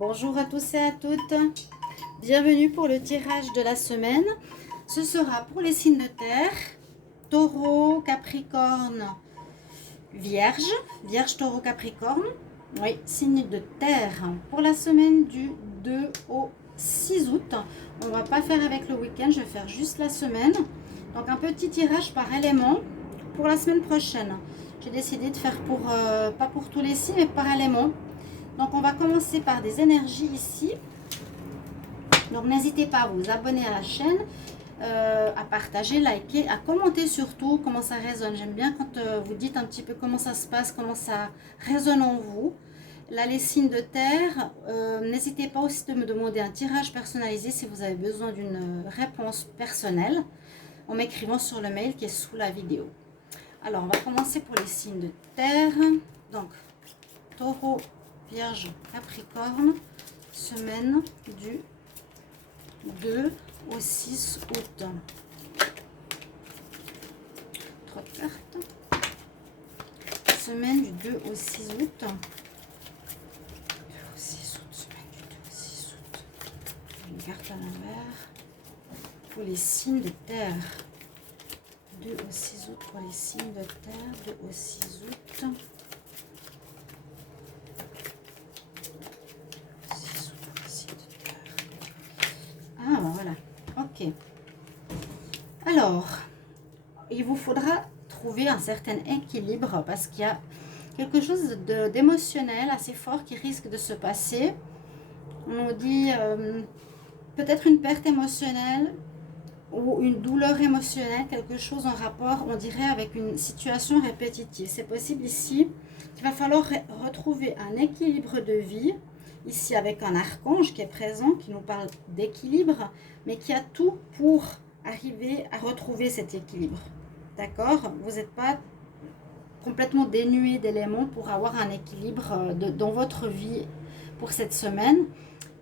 Bonjour à tous et à toutes, bienvenue pour le tirage de la semaine. Ce sera pour les signes de terre, taureau, capricorne, vierge, vierge, taureau, capricorne. Oui, signe de terre pour la semaine du 2 au 6 août. On ne va pas faire avec le week-end, je vais faire juste la semaine. Donc un petit tirage par élément pour la semaine prochaine. J'ai décidé de faire pas pour tous les signes, mais par élément. Donc on va commencer par des énergies ici. Donc n'hésitez pas à vous abonner à la chaîne, à partager, liker, à commenter surtout comment ça résonne. J'aime bien quand vous dites un petit peu comment ça se passe, comment ça résonne en vous. Là, les signes de terre, n'hésitez pas aussi de me demander un tirage personnalisé si vous avez besoin d'une réponse personnelle en m'écrivant sur le mail qui est sous la vidéo. Alors, on va commencer pour les signes de terre. Donc, taureau, vierge, capricorne, semaine du 2 au 6 août. 3 cartes. Semaine du 2 au 6 août. 2 au 6 août, semaine du 2 au 6 août. Une carte à l'envers. Pour les signes de terre. 2 au 6 août pour les signes de terre. 2 au 6 août. Ah, ben voilà. Ok. Alors, il vous faudra trouver un certain équilibre parce qu'il y a quelque chose d'émotionnel assez fort qui risque de se passer. On nous dit peut-être une perte émotionnelle ou une douleur émotionnelle, quelque chose en rapport, on dirait, avec une situation répétitive. C'est possible ici qu'il va falloir retrouver un équilibre de vie. Ici, avec un archange qui est présent, qui nous parle d'équilibre, mais qui a tout pour arriver à retrouver cet équilibre. D'accord? Vous n'êtes pas complètement dénué d'éléments pour avoir un équilibre dans votre vie pour cette semaine.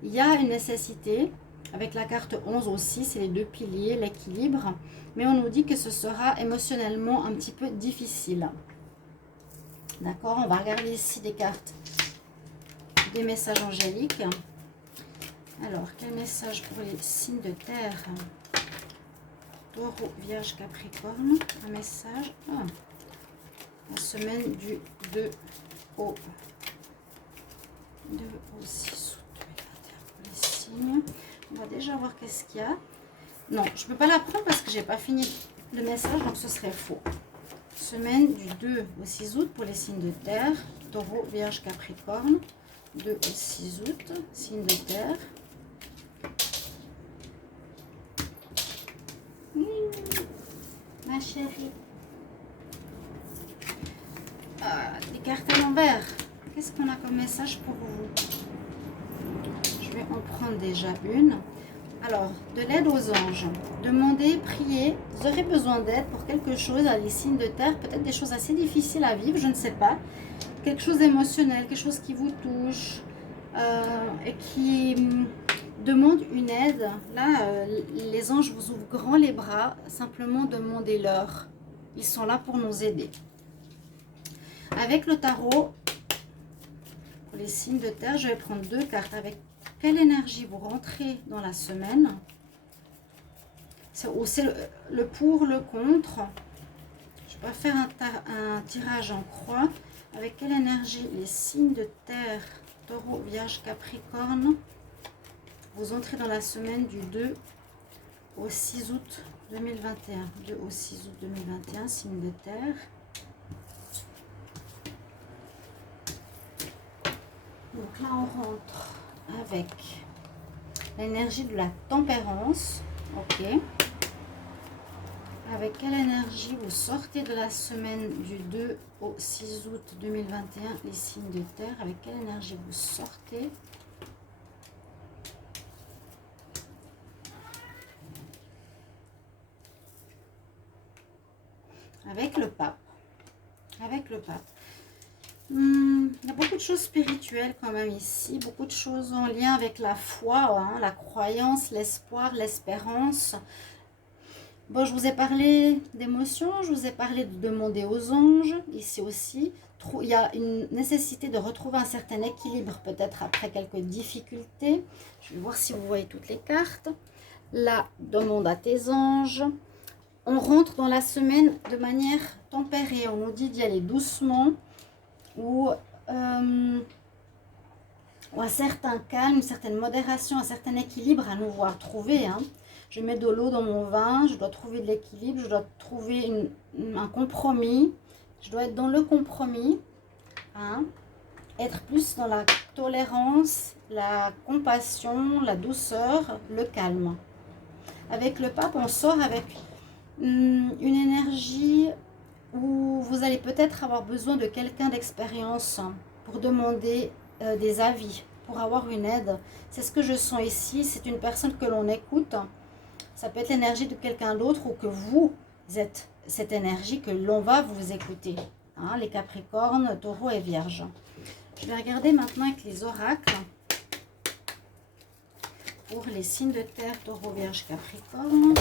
Il y a une nécessité, avec la carte 11 aussi, c'est les deux piliers, l'équilibre, mais on nous dit que ce sera émotionnellement un petit peu difficile. D'accord? On va regarder ici des cartes, des messages angéliques. Alors, quel message pour les signes de terre? Taureau, vierge, capricorne. Un message. La semaine du 2 au 6 août 2021 pour les signes. On va déjà voir qu'est-ce qu'il y a. Non, je ne peux pas la prendre parce que j'ai pas fini le message, donc ce serait faux. Semaine du 2 au 6 août pour les signes de terre. Taureau, vierge, capricorne. 2 au 6 août, signe de terre. Ma chérie. Des cartes à l'envers. Qu'est-ce qu'on a comme message pour vous? Je vais en prendre déjà une. Alors, de l'aide aux anges. Demandez, priez. Vous aurez besoin d'aide pour quelque chose à les signes de terre. Peut-être des choses assez difficiles à vivre, je ne sais pas. Quelque chose d'émotionnel, quelque chose qui vous touche et qui demande une aide. Là, les anges vous ouvrent grand les bras. Simplement demandez-leur. Ils sont là pour nous aider. Avec le tarot, pour les signes de terre, je vais prendre deux cartes. Avec quelle énergie vous rentrez dans la semaine? C'est le pour, le contre. Je vais faire un tirage en croix. Avec quelle énergie les signes de terre, taureau, vierge, capricorne, vous entrez dans la semaine du 2 au 6 août 2021. 2 au 6 août 2021, signe de terre. Donc là, on rentre avec l'énergie de la tempérance. Ok. Avec quelle énergie vous sortez de la semaine du 2 au 6 août 2021, les signes de terre? Avec quelle énergie vous sortez? Avec le pape. Avec le pape. Il y a beaucoup de choses spirituelles quand même ici. Beaucoup de choses en lien avec la foi, hein, la croyance, l'espoir, l'espérance. Bon, je vous ai parlé d'émotions, je vous ai parlé de demander aux anges, ici aussi. il y a une nécessité de retrouver un certain équilibre, peut-être après quelques difficultés. Je vais voir si vous voyez toutes les cartes. Là, demande à tes anges. On rentre dans la semaine de manière tempérée. On nous dit d'y aller doucement ou un certain calme, une certaine modération, un certain équilibre à nous voir trouver. Hein. Je mets de l'eau dans mon vin, je dois trouver de l'équilibre, je dois trouver un compromis. Je dois être dans le compromis, hein, être plus dans la tolérance, la compassion, la douceur, le calme. Avec le pape, on sort avec une énergie où vous allez peut-être avoir besoin de quelqu'un d'expérience pour demander des avis, pour avoir une aide. C'est ce que je sens ici, c'est une personne que l'on écoute. Ça peut être l'énergie de quelqu'un d'autre ou que vous êtes cette énergie que l'on va vous écouter. Hein, les Capricornes, Taureaux et Vierges. Je vais regarder maintenant avec les oracles pour les signes de terre, Taureau, Vierge, Capricorne.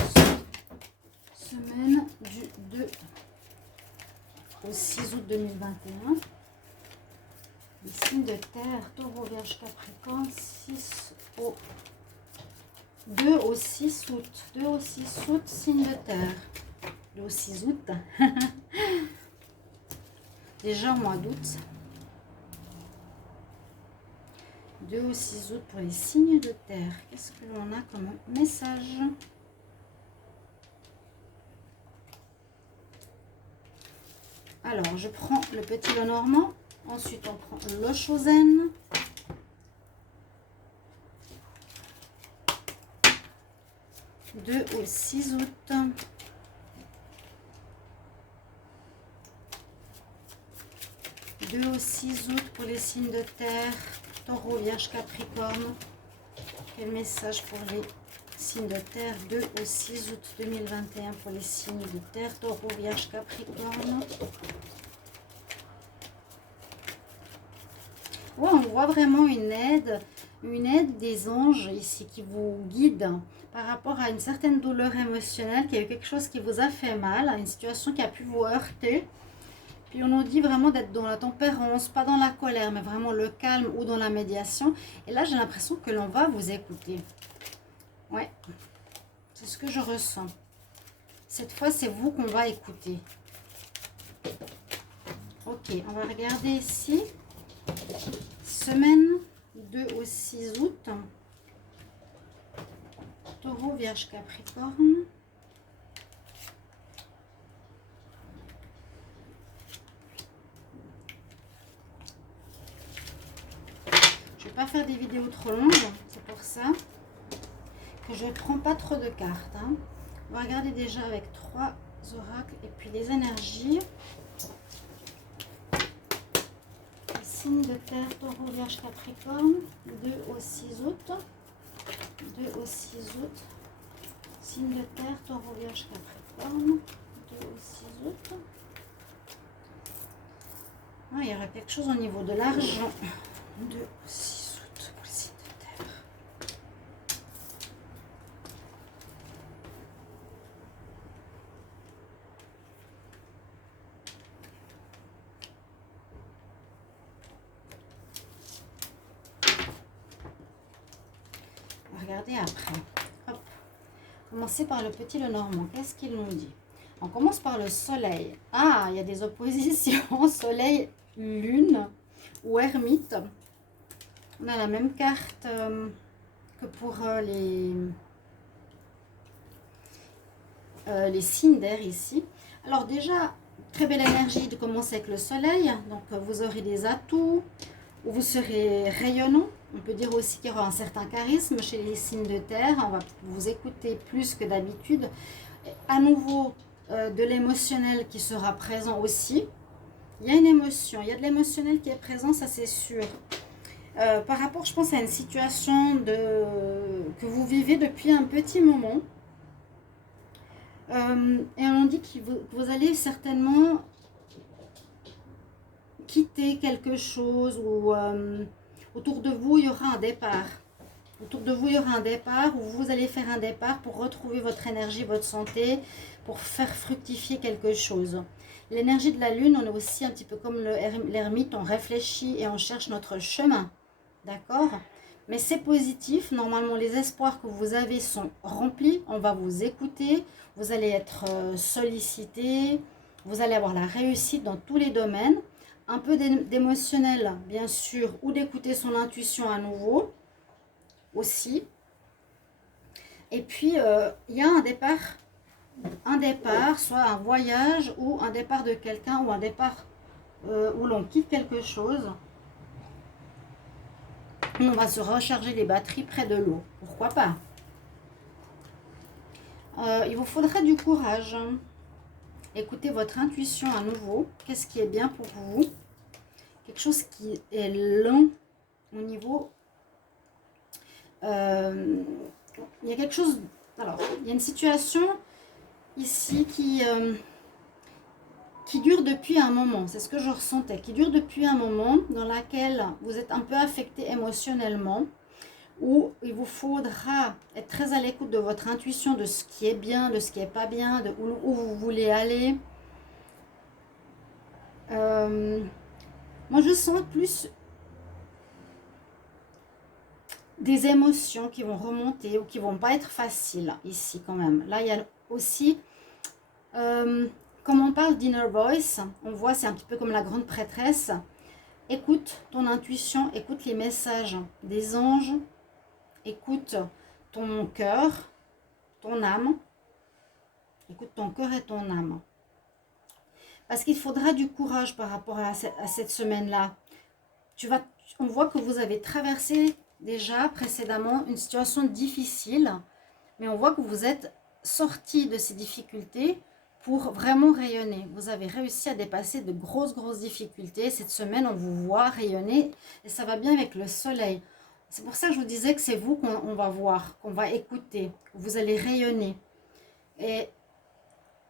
Semaine du 2 au 6 août 2021. Les signes de terre, Taureau, Vierge, Capricorne, 2 au 6 août. 2 au 6 août, signe de terre. 2 au 6 août. Déjà au mois d'août. 2 au 6 août pour les signes de terre. Qu'est-ce que l'on a comme message? Alors, je prends le petit Lenormand. Ensuite, on prend le Chosen. « 2 au 6 août. 2 au 6 août pour les signes de terre, Taureau, Vierge, Capricorne. Quel message pour les signes de terre, 2 au 6 août 2021 pour les signes de terre, Taureau, Vierge, Capricorne. Ouais, on voit vraiment une aide des anges ici qui vous guide par rapport à une certaine douleur émotionnelle, qu'il y a eu quelque chose qui vous a fait mal, une situation qui a pu vous heurter. Puis on nous dit vraiment d'être dans la tempérance, pas dans la colère, mais vraiment le calme ou dans la médiation. Et là, j'ai l'impression que l'on va vous écouter. Ouais, c'est ce que je ressens. Cette fois, c'est vous qu'on va écouter. Ok, on va regarder ici. Semaine 2 au 6 août. Taureau, Vierge, Capricorne. Je ne vais pas faire des vidéos trop longues, c'est pour ça que je ne prends pas trop de cartes. Hein. On va regarder déjà avec 3 oracles et puis les énergies. Signe de terre, Taureau, Vierge, Capricorne, 2 au 6 août. 2 au 6 août. Signe de terre, Taureau, Vierge, Capricorne, 2 au 6 août. Ah, il y aura quelque chose au niveau de l'argent. 2 au 6 août pour le signe de terre. Regardez après. Hop. Commencez par le petit Lenormand. Qu'est-ce qu'il nous dit? On commence par le soleil. Ah, il y a des oppositions. Soleil, lune ou ermite. On a la même carte que pour les signes d'air ici. Alors déjà, très belle énergie de commencer avec le soleil. Donc vous aurez des atouts, où vous serez rayonnant. On peut dire aussi qu'il y aura un certain charisme chez les signes de terre. On va vous écouter plus que d'habitude. À nouveau, de l'émotionnel qui sera présent aussi. Il y a une émotion, il y a de l'émotionnel qui est présent, ça c'est sûr. Par rapport, je pense, à une situation que vous vivez depuis un petit moment. Et on dit que vous allez certainement quitter quelque chose ou autour de vous, il y aura un départ. Autour de vous, il y aura un départ où vous allez faire un départ pour retrouver votre énergie, votre santé, pour faire fructifier quelque chose. L'énergie de la lune, on est aussi un petit peu comme l'ermite, on réfléchit et on cherche notre chemin. D'accord? Mais c'est positif. Normalement, les espoirs que vous avez sont remplis. On va vous écouter. Vous allez être sollicité. Vous allez avoir la réussite dans tous les domaines. Un peu d'émotionnel, bien sûr, ou d'écouter son intuition à nouveau aussi. Et puis, il y a un départ, soit un voyage ou un départ de quelqu'un ou un départ où l'on quitte quelque chose. On va se recharger les batteries près de l'eau. Pourquoi pas? Il vous faudra du courage. Écoutez votre intuition à nouveau. Qu'est-ce qui est bien pour vous? Quelque chose qui est long au niveau... il y a quelque chose... Alors, il y a une situation ici qui dure depuis un moment. C'est ce que je ressentais. Qui dure depuis un moment, dans laquelle vous êtes un peu affecté émotionnellement, où il vous faudra être très à l'écoute de votre intuition, de ce qui est bien, de ce qui n'est pas bien, de où vous voulez aller. Moi, je sens plus des émotions qui vont remonter ou qui vont pas être faciles ici quand même. Là, il y a aussi, comme on parle d'inner voice, on voit c'est un petit peu comme la grande prêtresse. Écoute ton intuition, écoute les messages des anges, écoute ton cœur, ton âme, écoute ton cœur et ton âme. Parce qu'il faudra du courage par rapport à cette semaine-là. On voit que vous avez traversé déjà précédemment une situation difficile, mais on voit que vous êtes sorti de ces difficultés pour vraiment rayonner. Vous avez réussi à dépasser de grosses difficultés. Cette semaine, on vous voit rayonner et ça va bien avec le soleil. C'est pour ça que je vous disais que c'est vous qu'on va voir, qu'on va écouter, que vous allez rayonner. Et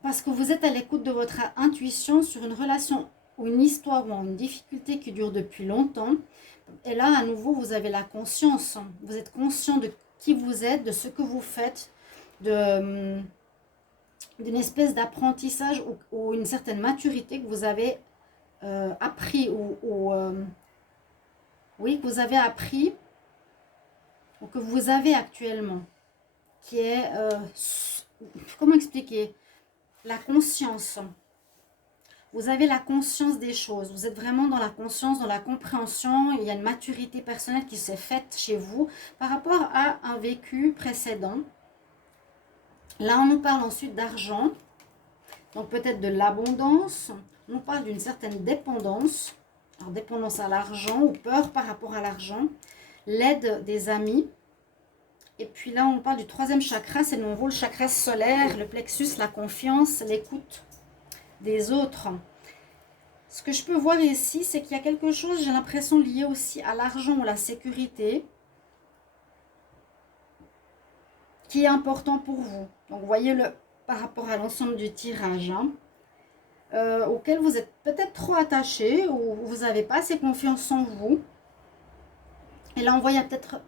parce que vous êtes à l'écoute de votre intuition sur une relation ou une histoire ou une difficulté qui dure depuis longtemps. Et là, à nouveau, vous avez la conscience. Vous êtes conscient de qui vous êtes, de ce que vous faites, d'une espèce d'apprentissage ou une certaine maturité que vous avez appris oui, que vous avez appris ou que vous avez actuellement, qui est, comment expliquer, la conscience. Vous avez la conscience des choses, vous êtes vraiment dans la conscience, dans la compréhension, il y a une maturité personnelle qui s'est faite chez vous par rapport à un vécu précédent. Là, on nous parle ensuite d'argent, donc peut-être de l'abondance, on nous parle d'une certaine dépendance, alors dépendance à l'argent ou peur par rapport à l'argent, l'aide des amis. Et puis là, on parle du troisième chakra, c'est le chakra solaire, le plexus, la confiance, l'écoute des autres. Ce que je peux voir ici, c'est qu'il y a quelque chose, j'ai l'impression, lié aussi à l'argent ou à la sécurité, qui est important pour vous. Donc, voyez-le par rapport à l'ensemble du tirage, auquel vous êtes peut-être trop attaché ou vous n'avez pas assez confiance en vous. Et là, on voit, il y a peut-être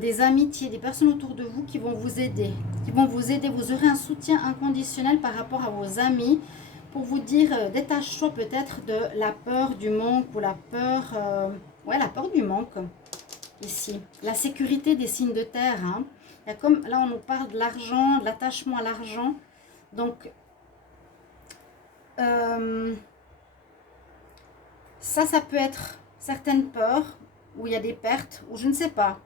des amitiés, des personnes autour de vous qui vont vous aider. Vous aurez un soutien inconditionnel par rapport à vos amis pour vous dire, détache-toi peut-être de la peur du manque ou la peur du manque ici. La sécurité des signes de terre. Il y a comme, là, on nous parle de l'argent, de l'attachement à l'argent. Donc, ça peut être certaines peurs où il y a des pertes, ou je ne sais pas.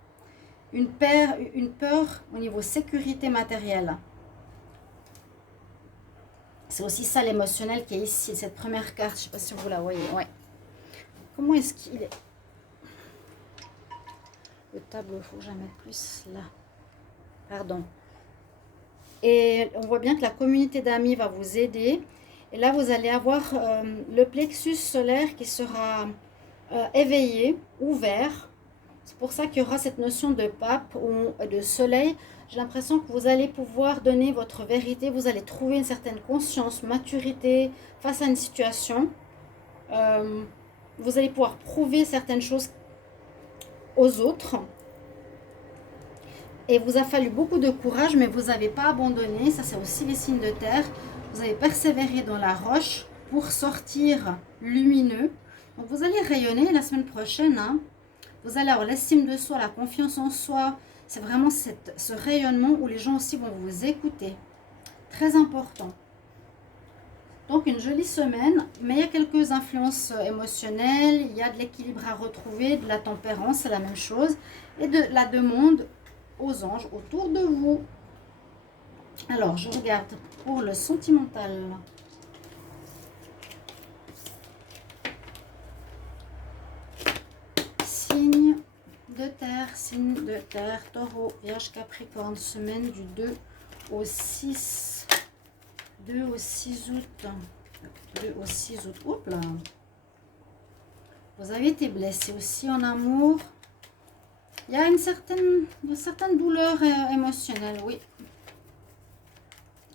Une peur au niveau sécurité matérielle. C'est aussi ça l'émotionnel qui est ici, cette première carte. Je ne sais pas si vous la voyez. Ouais. Comment est-ce qu'il est? Le tableau, il faut que j'en mette plus là. Pardon. Et on voit bien que la communauté d'amis va vous aider. Et là, vous allez avoir le plexus solaire qui sera éveillé, ouvert. C'est pour ça qu'il y aura cette notion de pape ou de soleil. J'ai l'impression que vous allez pouvoir donner votre vérité. Vous allez trouver une certaine conscience, maturité face à une situation. Vous allez pouvoir prouver certaines choses aux autres. Et vous a fallu beaucoup de courage, mais vous n'avez pas abandonné. Ça, c'est aussi les signes de terre. Vous avez persévéré dans la roche pour sortir lumineux. Donc vous allez rayonner la semaine prochaine. Hein. Vous allez avoir l'estime de soi, la confiance en soi. C'est vraiment ce rayonnement où les gens aussi vont vous écouter. Très important. Donc une jolie semaine, mais il y a quelques influences émotionnelles, il y a de l'équilibre à retrouver, de la tempérance, c'est la même chose, et de la demande aux anges autour de vous. Alors, je regarde pour le sentimental. Signe de terre, taureau, vierge, capricorne, semaine du 2 au 6. 2 au 6 août. 2 au 6 août. Oups là. Vous avez été blessé aussi en amour. Il y a une certaine douleur émotionnelle, oui.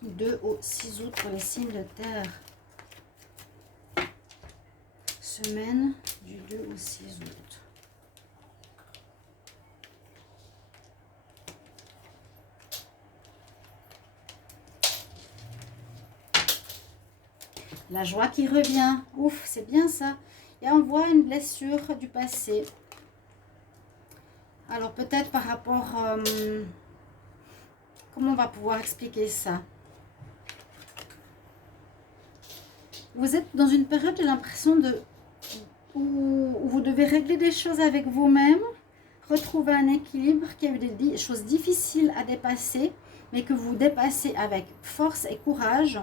2 au 6 août pour les signes de terre. Semaine du 2 au 6 août. La joie qui revient. Ouf, c'est bien ça. Et on voit une blessure du passé. Alors peut-être par rapport... comment on va pouvoir expliquer ça? Vous êtes dans une période, j'ai l'impression, où vous devez régler des choses avec vous-même, retrouver un équilibre, qu'il y a eu des choses difficiles à dépasser, mais que vous dépassez avec force et courage.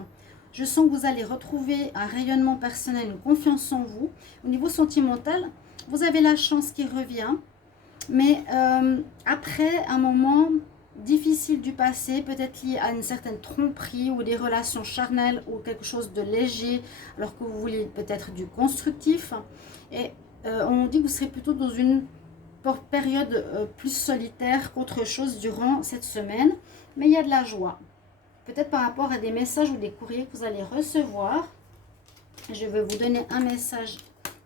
Je sens que vous allez retrouver un rayonnement personnel, une confiance en vous. Au niveau sentimental, vous avez la chance qui revient. Mais après un moment difficile du passé, peut-être lié à une certaine tromperie ou des relations charnelles ou quelque chose de léger, alors que vous voulez peut-être du constructif. Et on dit que vous serez plutôt dans une période plus solitaire qu'autre chose durant cette semaine. Mais il y a de la joie. Peut-être par rapport à des messages ou des courriers que vous allez recevoir. Je vais vous donner un message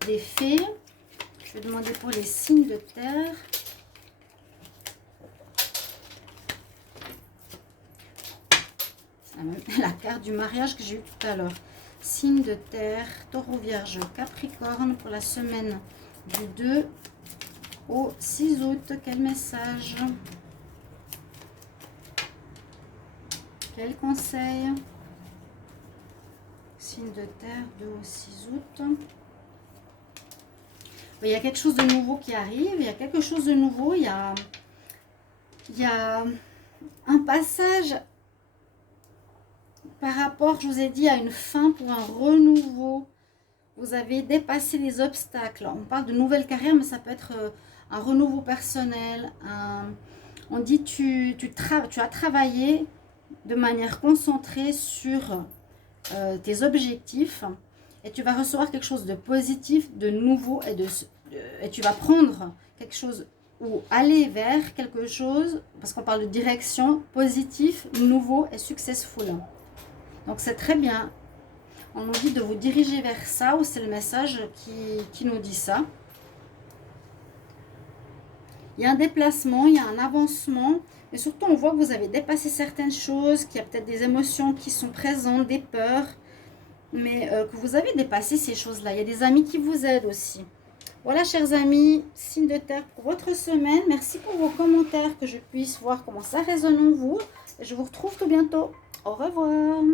des fées. Je vais demander pour les signes de terre. C'est la carte du mariage que j'ai eu tout à l'heure. Signe de terre, taureau, vierge, capricorne pour la semaine du 2 au 6 août. Quel message? Quel conseil? Signe de terre, 2 au 6 août. Il y a quelque chose de nouveau qui arrive. Il y a quelque chose de nouveau. Il y a un passage par rapport, je vous ai dit, à une fin pour un renouveau. Vous avez dépassé les obstacles. On parle de nouvelle carrière, mais ça peut être un renouveau personnel. On dit tu as travaillé de manière concentrée sur tes objectifs et tu vas recevoir quelque chose de positif, de nouveau et tu vas prendre quelque chose ou aller vers quelque chose, parce qu'on parle de direction, positif, nouveau et successful. Donc c'est très bien. On nous dit de vous diriger vers ça, ou c'est le message qui nous dit ça. Il y a un déplacement, il y a un avancement. Et surtout, on voit que vous avez dépassé certaines choses, qu'il y a peut-être des émotions qui sont présentes, des peurs. Mais que vous avez dépassé ces choses-là. Il y a des amis qui vous aident aussi. Voilà, chers amis, signe de terre pour votre semaine. Merci pour vos commentaires, que je puisse voir comment ça résonne en vous. Et je vous retrouve tout bientôt. Au revoir.